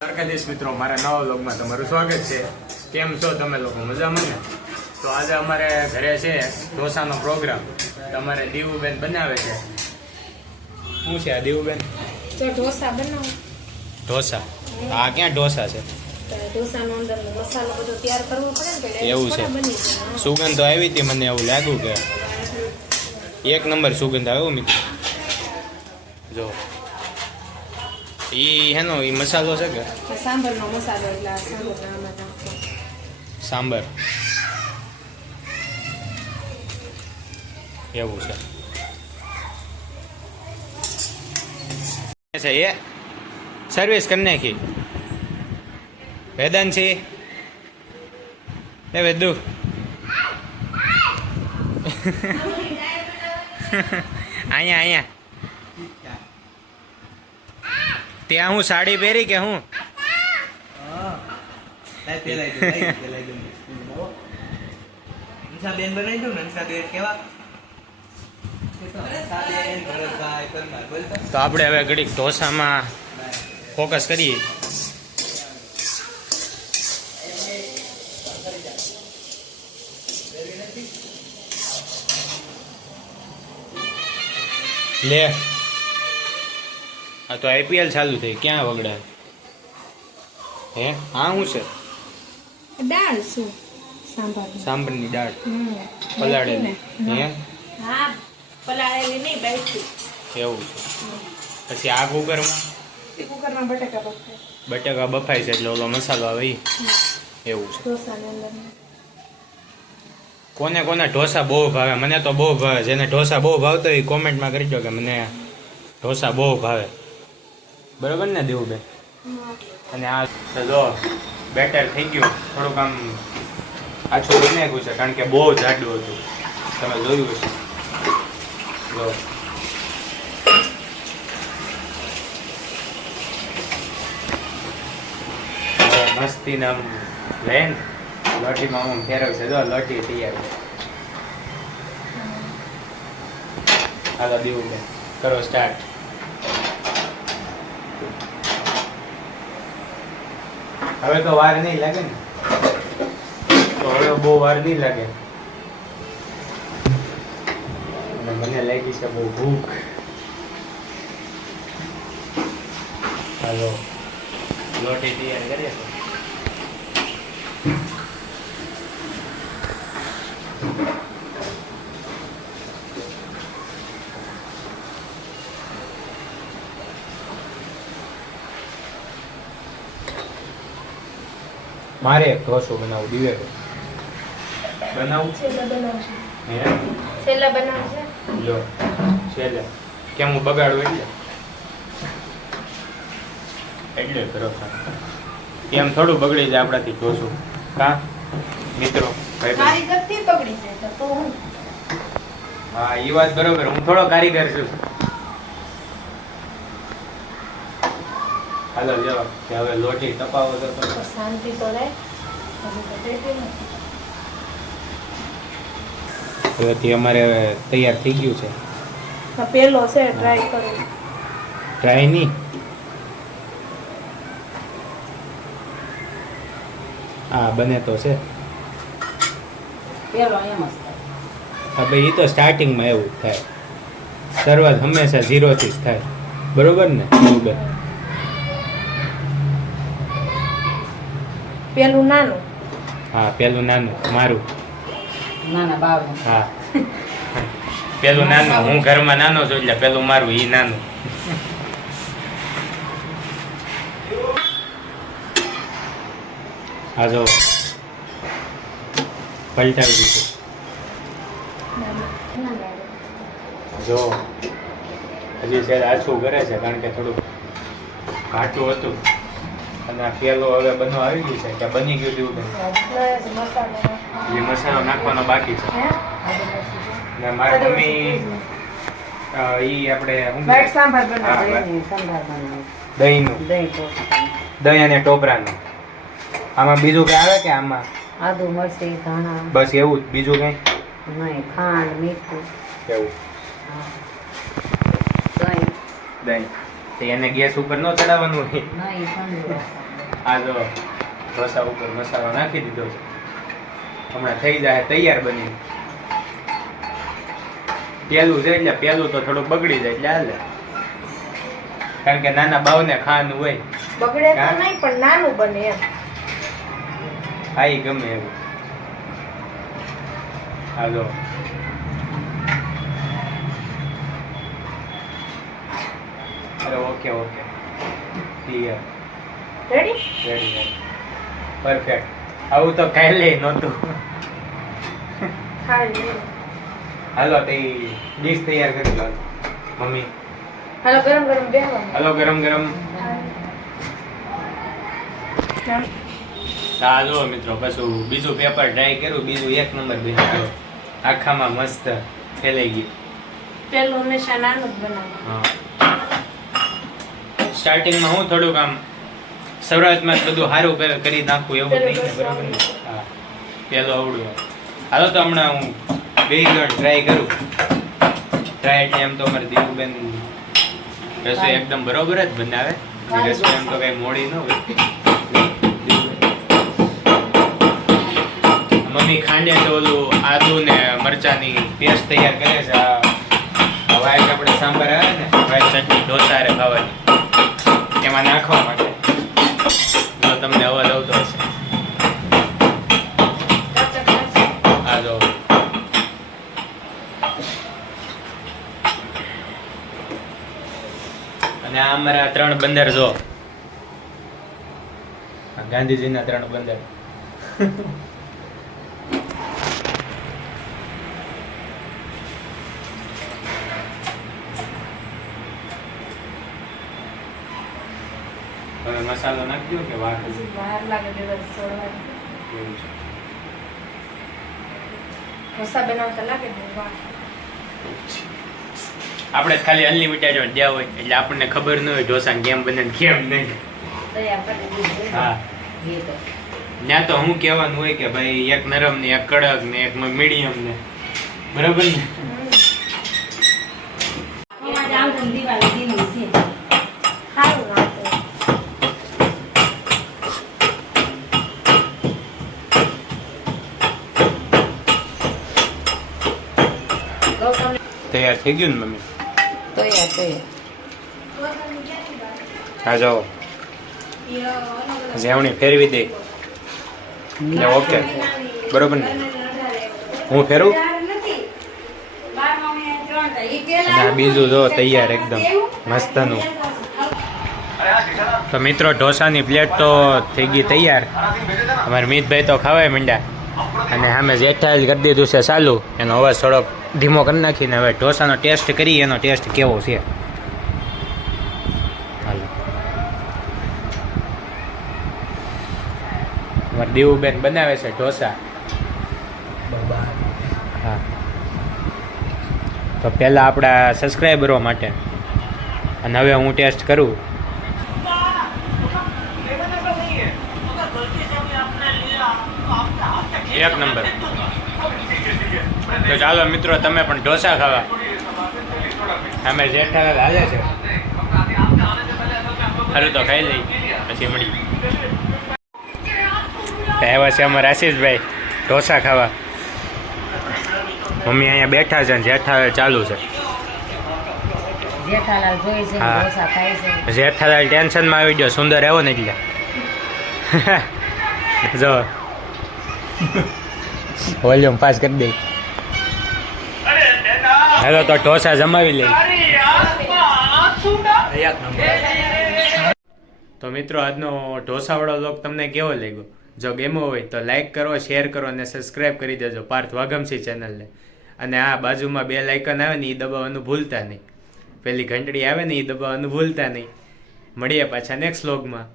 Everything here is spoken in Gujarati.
દ્વારકાધીશ મિત્રો, મારા નવા વ્લોગમાં તમારું સ્વાગત છે. કેમ છો તમે લોકો? મજામાં ને? તો આજે અમારે ઘરે છે ઢોસાનો પ્રોગ્રામ. તમારે દીવુબેન બનાવે છે. શું છે આ દીવુબેન? તો ઢોસા બનાવો. ઢોસા? આ ક્યાં ઢોસા છે? ઢોસાનો અંદર મસાલો બધો તૈયાર કરવો પડે ને, એવું છે. સુગંધ તો આવી હતી, મને એવું લાગ્યું કે એક નંબર સુગંધ આવ્યો મિત્રો. જો ઈ હેનો ઈ મસાલો છે કે સાંભરનો મસાલો, એટલે સાંભર આમાં નાખો. સાંબર એવું છે એ સર્વિસ કરી નાખી વેદાંશી. એ વેદુ અહીંયા ત્યાં હું સાડી પહેરી કે હું તો આપણે હવે ઘડીક ઢોસામાં ફોકસ કરીએ. લે આ તો આઈપીએલ ચાલુ થઈ, ક્યાં વગડા હે? હા શું છે? દાળ છે સાંભર, સાંભરની દાળ પલાળેલી હે? હા, પલાળેલી નહીં, બાઈથી. એવું છે. પછી આ કુકરમાં બટાકા બફાય છે એટલે ઓલો મસાલો આવે ઈ. એવું છે. ઢોસાની અંદર કોને કોને ઢોસા બહુ ભાવે? મને તો બહુ ભાવે. જેને ઢોસા બહુ ભાવતો હોય કોમેન્ટમાં કરી દો કે મને ઢોસા બહુ ભાવે. બરોબર ને દેવુબેન? અને આ જો બેટર થઈ ગયું, થોડુંક આમ આછું બની નાખ્યું છે કારણ કે બહુ જાડું હતું. તમે જોયું હશે. જો મસ્તીને આમ લઈને લોટીમાં આમ ફેરવશે. જો લોટી તૈયાર. હાલો દેવુબેન કરો સ્ટાર્ટ. હવે તો વાર નહીં લાગે ને? તો હવે બહુ વાર નહીં લાગે. અને મને લાગી છે બહુ ભૂખ. હાલો લોટી તૈયાર કરીએ તો મારે એક ઢોસો બનાવું. દિવે બનાવું છેલ્લા બનાવશે. જો છેલ્લે કેમ હું બગાડું એટલે કરો. એમ થોડું બગડી જાય આપણાથી ઢોસો. કા મિત્રો? કારીગરથી બગડી જાય તો હું. હા એ વાત બરોબર. હું થોડો કારીગર છું. હાલો જો કે હવે લોટી તપાવો તો શાંતિ તો રહે. હવેથી અમારે તૈયાર થઈ ગયું છે. પેલો છે, ટ્રાય કરો. ટ્રાય નહીં, હા બને તો છે. પેલો એમ જ હા ભાઈ, એ તો સ્ટાર્ટિંગમાં એવું થાય. શરૂઆત હંમેશા 0 થી જ થાય. બરોબર ને? પેલું નાનું. હા પેલું નાનું મારું. નાના બાબુ. હા પેલું નાનું. હું ઘરમાં નાનો છું એટલે પેલું મારું, ઈ નાનું. હા જો પલટાવી દીધું. જો હજી છે આછું કરે છે કારણ કે થોડુંક ઘાટું હતું. અને આ પેલો હવે બનવા આવી ગયું છે કે બની ગયું તેવું કંઈ? એ મસાલો નાખવાનો બાકી છે. ને મારી મમ્મી ઈ આપણે દહીંનું દહીં અને ટોપરાનું. આમાં બીજું કઈ આવે કે આમાં? આદુ, મરચી, ધાણા. બસ એવું જ, બીજું કઈ નહીં? ખાંડ, મીઠું. એવું દહીં. દહીં. તો એને ગેસ ઉપર ન ચડાવવાનું હોય? નહીં, ઠંડુ. આ જો ઢોસા ઉપર મસાલો નાખી દીધો છે, હમણાં થઈ જાય તૈયાર બની. પેલું છે એટલે પેલું તો થોડુંક બગડી જાય એટલે હાલે, કારણ કે નાના બાવને ખાવાનું હોય. બગડે તો નહીં પણ નાનું બને એમ. હા ઈ ગમે એવું. હાલો અરે okay okay clear ready ready perfect. આવું તો કાંઈ લે નહોતું. ખાઈ હાલો તે ડીશ તૈયાર કરી લો મમ્મી. હાલો ગરમ ગરમ બેહવાનું. હાલો ગરમ ગરમ. હા જુઓ મિત્રો, પાછું બીજું પેપર ટ્રાય કર્યું, બીજું એક નંબર બની ગયો, આખામાં મસ્ત ફેલાઈ ગયું. પેલું હંમેશા નાનું જ બનાવવાનું. હા સ્ટાર્ટિંગમાં હું થોડુંક આમ શરૂઆતમાં જ બધું સારું કરી નાખું એવું નહીં ને, બરાબર ને? હા પેલું આવડું. હાલો તો હમણાં હું બે ટ્રાય કરું. ટ્રાય એટલે એમ તો અમારે દીવુબેન રસોઈ એકદમ બરોબર જ બનાવે, રસોઈ એમ તો કઈ મોડી ન હોય. મમ્મી ખાંડે છે ઓલું આદુ ને મરચાની પેસ્ટ તૈયાર કરે છે. આ વ્હાઈટ આપણે સાંભાર આવે ને, વ્હાઈટ ચટણી ઢોસા હારે ખાવાની, એમાં નાખવા માટે. જો તમને અવાજ આવતો હશે. આ જો અને આ અમારા 3 બંદર જો, ગાંધીજીના 3 બંદર. હવે મસાલો નાખી દો કે વાર? બહાર લાગે બે વર્ષ છોડવાનું. એવું છે. ઢોસા બનાવતા લાગે બે વાર. આપણે ખાલી અનલિમિટેડ જ્યાં હોય એટલે આપણને ખબર ન હોય ઢોસા કેમ બને ને કેમ નહીં. તૈયાર કરી દીધું. હા ત્યાં તો હું કહેવાનું હોય કે ભાઈ એક નરમ ને એક કડક ને એક મીડિયમ ને, બરાબર ને? સારું લાગે. તૈયાર થઈ ગયું ને મમ્મી? તૈયાર. હા જાઓ જેવણી ફેરવી દે એટલે ઓકે, બરોબર ને? હું ફેરવું અને આ બીજું જો તૈયાર એકદમ મસ્તનું. તો મિત્રો ઢોસાની પ્લેટ તો થઈ ગઈ તૈયાર. અમારે મિતભાઈ તો ખાવાય માંડ્યા અને સામે જેઠાઈ કરી દીધું છે ચાલુ. એનો અવાજ થોડોક ધીમો કરી નાખીને હવે ઢોસાનો ટેસ્ટ કરી, એનો ટેસ્ટ કેવો છે. હાલો અમારે દીવુબેન બનાવે છે ઢોસા. હા તો પહેલાં આપણા સબસ્ક્રાઈબરો માટે અને હવે હું ટેસ્ટ કરું. એક નંબર. તો ચાલો મિત્રો તમે પણ ઢોસા ખાવા. અમે જેઠાલાલ હાલે છે, સારું તો ખાઈ લઈ પછી મળી. આવ્યા છે અમારા આશીષભાઈ ઢોસા ખાવા. મમ્મી અહીંયા બેઠા છે ને જેઠાલાલ ચાલુ છે. જેઠાલાલ જોઈ છે હા. ઢોસા ખાય છે. જેઠાલાલ ટેન્શનમાં આવી ગયો, સુંદર આવ્યો ને એટલે. જો વોલ્યુમ પાસ કરી દે. હેલો તો ઢોસા જમાવી લઈ. તો મિત્રો આજનો ઢોસાવાળો વ્લોગ તમને કેવો લાગ્યો? જો ગમ્યો હોય તો લાઈક કરો, શેર કરો અને સબસ્ક્રાઈબ કરી દેજો પાર્થ વાઘમસી ચેનલને. અને આ બાજુમાં બેલ આઇકન આવે ને એ દબાવવાનું ભૂલતા નહીં. પેલી ઘંટડી આવે ને એ દબાવવાનું ભૂલતા નહીં. મળીએ પાછા નેક્સ્ટ વ્લોગમાં.